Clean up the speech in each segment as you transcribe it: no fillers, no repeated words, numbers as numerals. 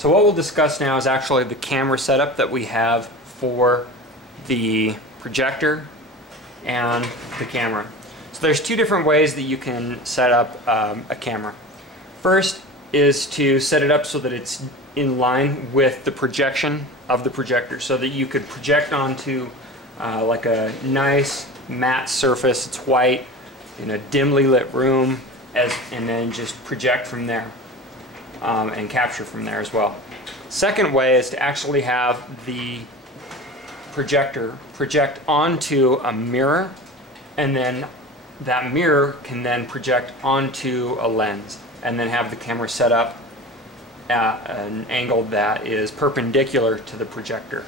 So what we'll discuss now is actually the camera setup that we have for the projector and the camera. So there's two different ways that you can set up a camera. First is to set it up so that it's in line with the projection of the projector, so that you could project onto like a nice matte surface. It's white in a dimly lit room, and then just project from there and capture from there as well. Second way is to actually have the projector project onto a mirror, and then that mirror can then project onto a lens, and then have the camera set up at an angle that is perpendicular to the projector.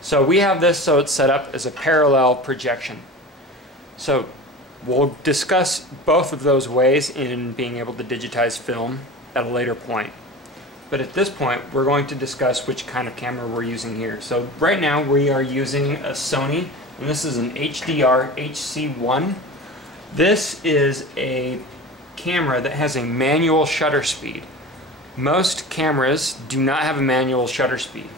So we have this so it's set up as a parallel projection. So we'll discuss both of those ways in being able to digitize film at a later point. But at this point, we're going to discuss which kind of camera we're using here. So right now we are using a Sony, and this is an HDR HC1. This is a camera that has a manual shutter speed. Most cameras do not have a manual shutter speed,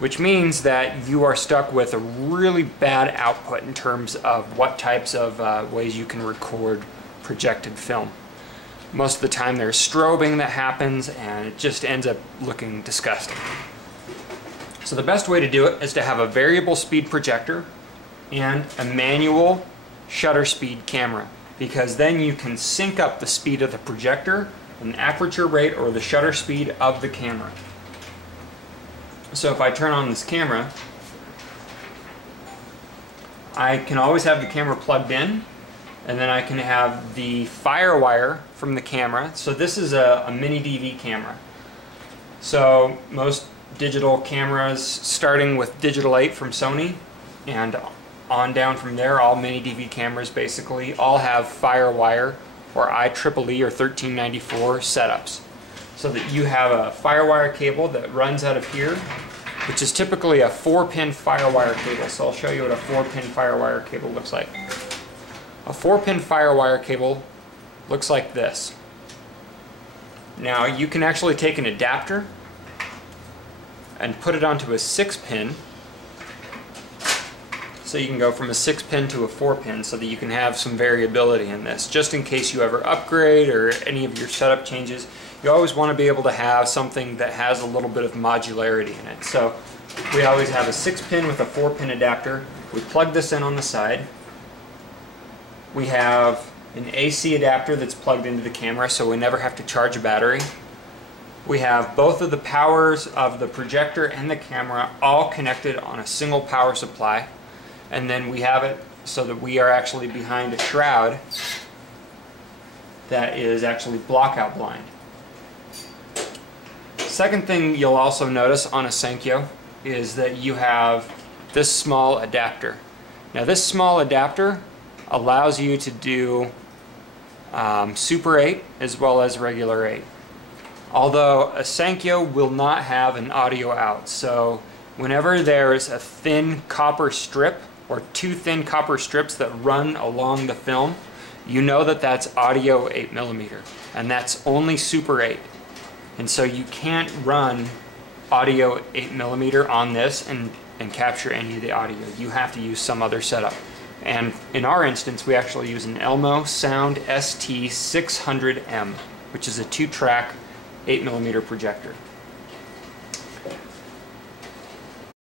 which means that you are stuck with a really bad output in terms of what types of ways you can record projected film. Most of the time there's strobing that happens, and it just ends up looking disgusting. So the best way to do it is to have a variable speed projector and a manual shutter speed camera, because then you can sync up the speed of the projector, an aperture rate, or the shutter speed of the camera. So if I turn on this camera, I can always have the camera plugged in, and then I can have the FireWire from the camera. So this is a mini DV camera. So most digital cameras, starting with Digital 8 from Sony and on down from there, all mini DV cameras basically all have FireWire or IEEE or 1394 setups. So that you have a FireWire cable that runs out of here, which is typically a 4-pin FireWire cable. So I'll show you what a 4-pin FireWire cable looks like. A 4-pin FireWire cable looks like this. Now you can actually take an adapter and put it onto a 6-pin. So you can go from a 6-pin to a 4-pin, so that you can have some variability in this. Just in case you ever upgrade or any of your setup changes, you always want to be able to have something that has a little bit of modularity in it. So we always have a 6-pin with a 4-pin adapter. We plug this in on the side. We have an AC adapter that's plugged into the camera, so we never have to charge a battery. We have both of the powers of the projector and the camera all connected on a single power supply. And then we have it so that we are actually behind a shroud that is actually blockout blind. Second thing you'll also notice on a Sankyo is that you have this small adapter. Now this small adapter allows you to do Super 8 as well as regular 8. Although a Sankyo will not have an audio out, so whenever there's a thin copper strip or two thin copper strips that run along the film, you know that that's audio 8mm, and that's only Super 8. And so you can't run audio 8mm on this and capture any of the audio. You have to use some other setup. And in our instance, we actually use an Elmo Sound ST600M, which is a 2-track 8mm projector.